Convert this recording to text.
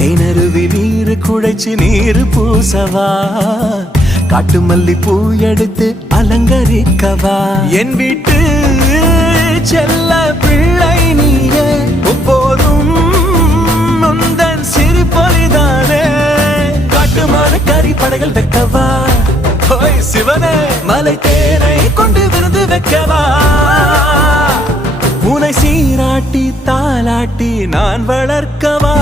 தேனருவி நீரு குழைச்சு நீரு பூசவா காட்டு மல்லி பூ எடுத்து அலங்கரிக்கவா என் வீட்டு செல்ல பிள்ளை நீயே போதும் முந்தன் சிரிப்பொலிதானே காட்டு மர கறி படைகள் வைக்கவா ஓய் சிவனே மலை தேனை கொண்டு விருந்து வைக்கவா உனை சீராட்டி தாலாட்டி நான் வளர்க்கவா